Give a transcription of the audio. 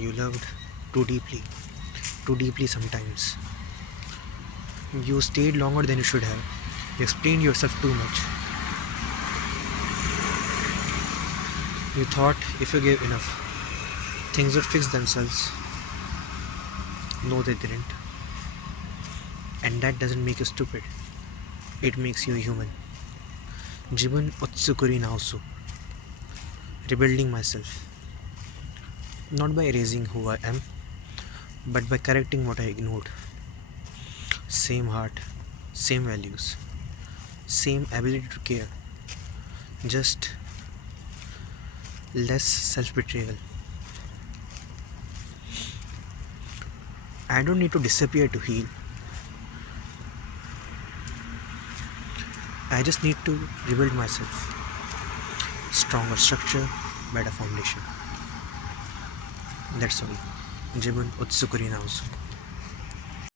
You loved too deeply, too deeply sometimes. You stayed longer than you should have. You explained yourself too much. You thought if you gave enough, things would fix themselves. No, they didn't. And that doesn't make you stupid, it makes you human. Jibun tsukuri naosu. Rebuilding myself. Not by erasing who I am, but by correcting what I ignored. Same heart, same values, same ability to care, just less self betrayal. I don't need to disappear to heal, I just need to rebuild myself. Stronger structure, better foundation. That's all. Jibun Utsukuri Naosu.